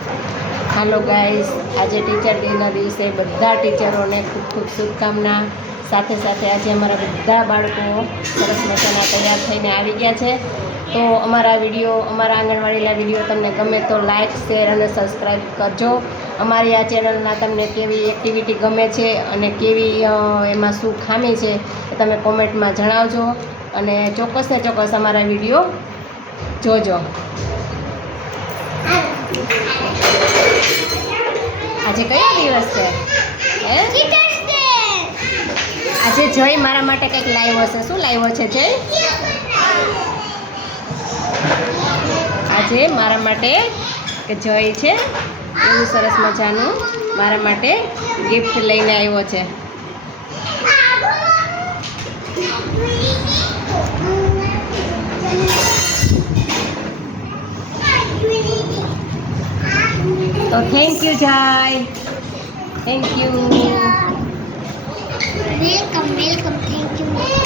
હાલો guys, આજે teacher ડેના દિવસે બધા ટીચરોને ખૂબ ખૂબ શુભકામના. સાથે સાથે આજે અમારા બધા બાળકો સરસ મજાના તૈયાર થઈને આવી ગયા છે. તો અમારા વીડિયો, અમારા આંગણવાડીના વીડિયો તમને ગમે તો લાઇક શેર અને સબસ્ક્રાઈબ કરજો. અમારી આ ચેનલના તમને કેવી એક્ટિવિટી ગમે છે અને કેવી એમાં શું ખામી છે એ તમે કોમેન્ટમાં જણાવજો અને ચોક્કસ ને ચોક્કસ અમારા વીડિયો જોજો. આજે કયો દિવસ છે? આજે જય મારા માટે કંઈક લાવ્યો છે શું લાવ્યો છે જય? આજે મારા માટે કે જય છે. એવું સરસ મજાનું મારા માટે ગિફ્ટ લઈને આવ્યો છે. તો thank you Jay thank you welcome welcome thank you